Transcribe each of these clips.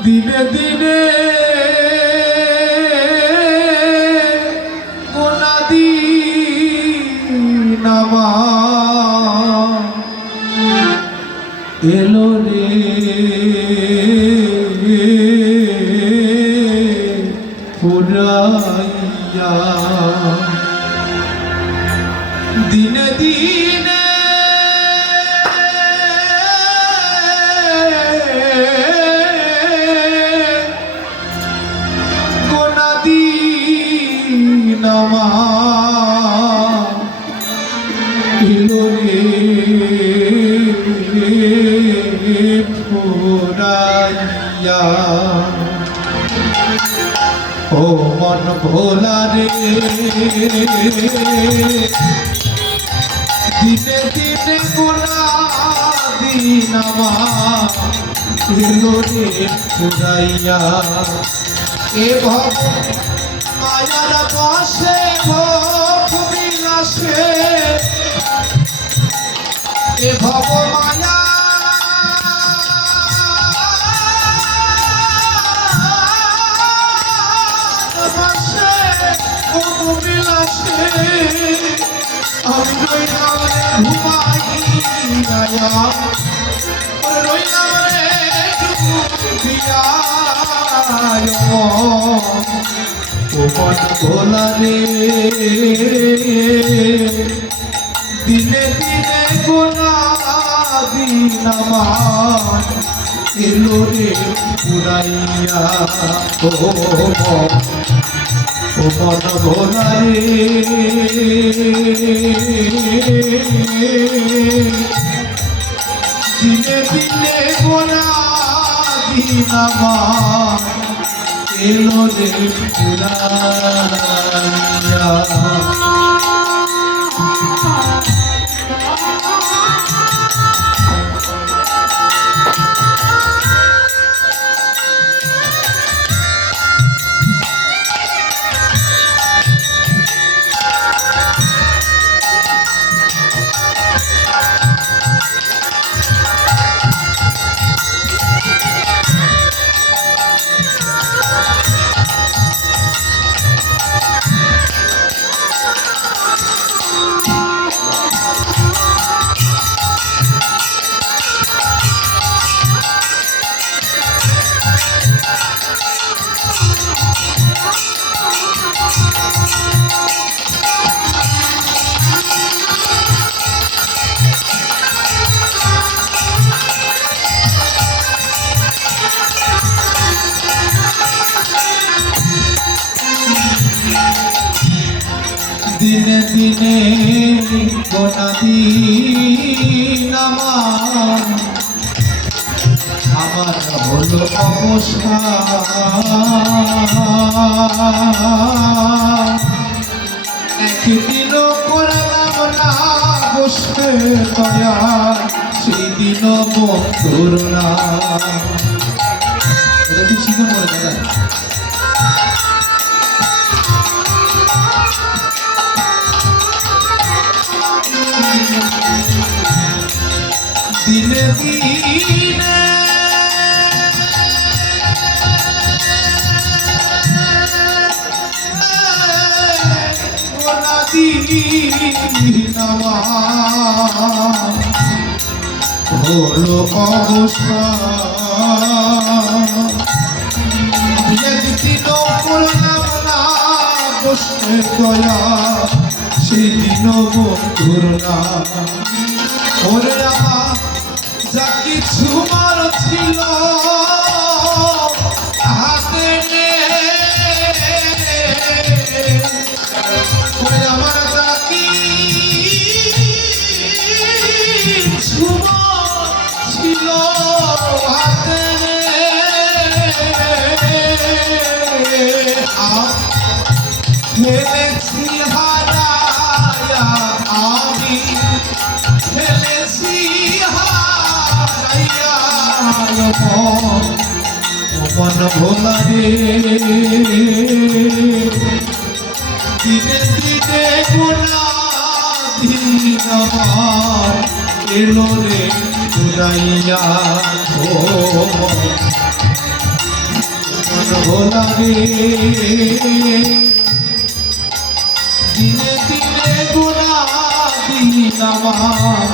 দিনে দিনে গোনাদিন আমার এলো রে পুরাইয়া দিনে দিনে গোনাদিন আমার এলো রে পুরাইয়া ও মন ভোলা রে দিনে দিনে গোনাদিন আমার এলো রে পুরাইয়া এ ভব মায়ার বসে ভোগ বিলাসে এ ভব মায়া বসে ভোগ বিলাসে আমি রইলাম রে ঘুমাইয়া রইলাম রে ডুবিয়া ও মন ভোলা রে দিনে দিনে গোনাদিন আমার এলো রে পুরাইয়া ও মন ভোলা রে দিনে দিনে গোনাদিন আমার এলো রে পুরাইয়া দিনে দিনে গোনাদিন আমার হলো অবসান একদিন করলাম না বসবে দয়া সেদিন বন্ধুর না এটা কি শিখে মনে দাদা দিনে দিনে গোনাদিন আমার হলো অবসান একদিন করলাম না বসে দয়া সেদিন বন্ধুর না ওরে আমার যা কিছু মার ছিল হাতে ওরে আমার যা কিছু ছিল হাতে ফেলেছি হারায়া আমি ফেলেছি হারাইয়া মন ভোলা রে দিনে দিনে গোনাদিন আমার এলো রে পুরাইয়া ও ভোলা রে দিনে দিনে গোনা দিন আমার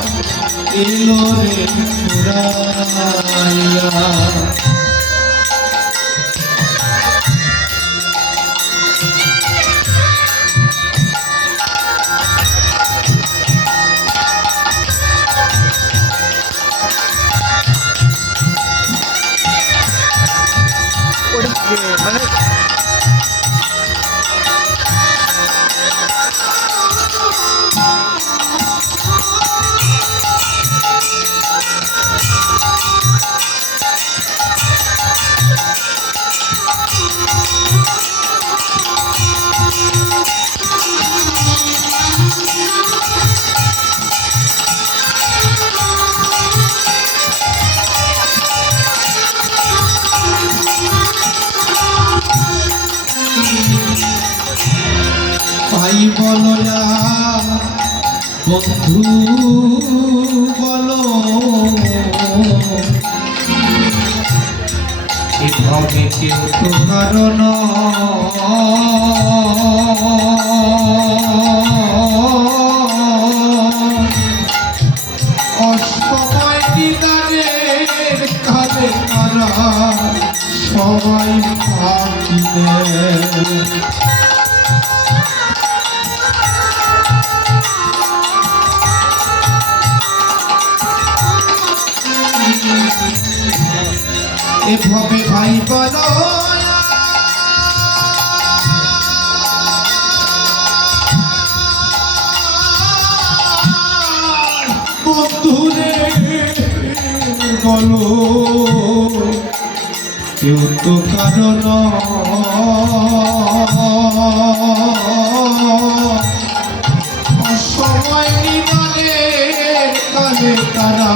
এলো রে ফুরাইয়া মানে ভাই বলো না বন্ধু বলো এভাবে কেউ তো কারণ অসময় নিদানের কালে তারা সবাই ফাঁকি দেয় এভাবে ভাই বলো বন্ধুরে বলো কেউ তো কারণ সময় নিদানের কালে তারা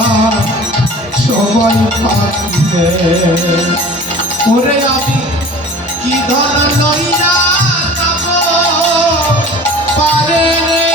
সবাই থাকবে ওরে আমি কি ধন লইয়া যাব পারে রে